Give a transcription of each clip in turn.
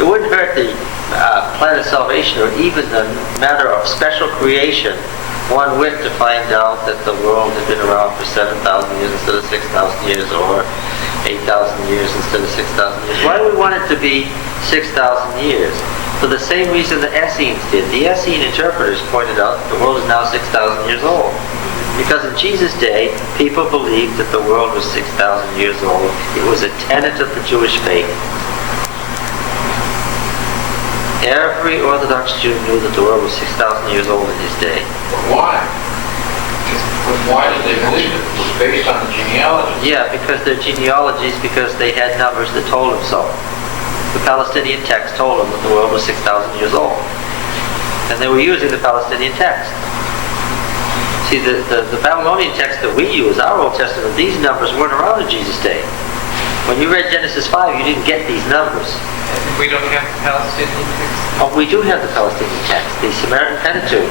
It wouldn't hurt the plan of salvation or even the matter of special creation one whit to find out that the world had been around for 7,000 years instead of 6,000 years, or 8,000 years instead of 6,000 years. Why do we want it to be 6,000 years? For the same reason the Essenes did. The Essene interpreters pointed out that the world is now 6,000 years old. Because in Jesus' day, people believed that the world was 6,000 years old. It was a tenet of the Jewish faith. Every Orthodox Jew knew that the world was 6,000 years old in his day. But why? But why did they believe it? It was based on the genealogy. Yeah, because their genealogies, because they had numbers that told them so. The Palestinian text told them that the world was 6,000 years old. And they were using the Palestinian text. See, the Babylonian text that we use, our Old Testament, these numbers weren't around in Jesus' day. When you read Genesis 5, you didn't get these numbers. We don't have the Palestinian text? Oh, we do have the Palestinian text. The Samaritan Pentateuch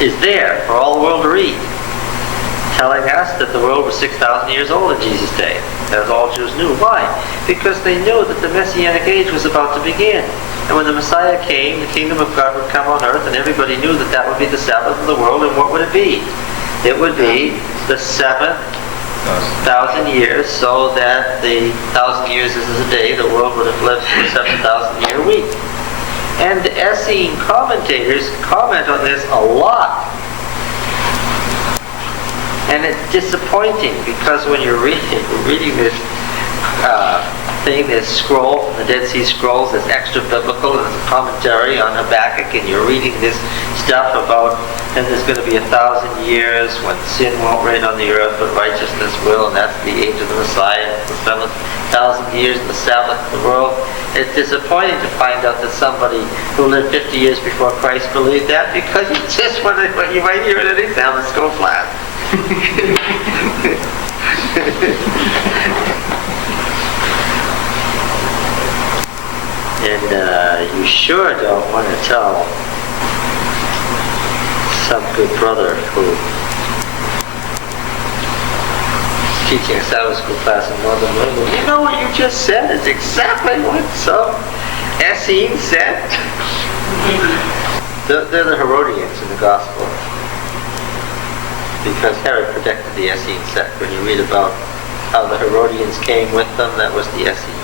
is there for all the world to read, telling us that the world was 6,000 years old in Jesus' day, as all Jews knew. Why? Because they knew that the Messianic age was about to begin. And when the Messiah came, the kingdom of God would come on earth, and everybody knew that that would be the Sabbath of the world. And what would it be? It would be the 7,000 years, so that the 1,000 years is a day, the world would have lived for a 7,000-year week. And the Essene commentators comment on this a lot. And it's disappointing, because when you're reading this this scroll from the Dead Sea Scrolls that's extra biblical, and it's a commentary on Habakkuk, and you're reading this stuff about, and there's going to be 1,000 years when sin won't reign on the earth, but righteousness will, and that's the age of the Messiah, the 7,000 years, the Sabbath of the world. It's disappointing to find out that somebody who lived 50 years before Christ believed that, because it's just what you might hear at any San Francisco flat. And you sure don't want to tell some good brother who teaching a Sabbath school class in Northern New England, you know what you just said is exactly what some Essene said. They're the Herodians in the Gospel, because Herod protected the Essene sect. When you read about how the Herodians came with them, that was the Essene.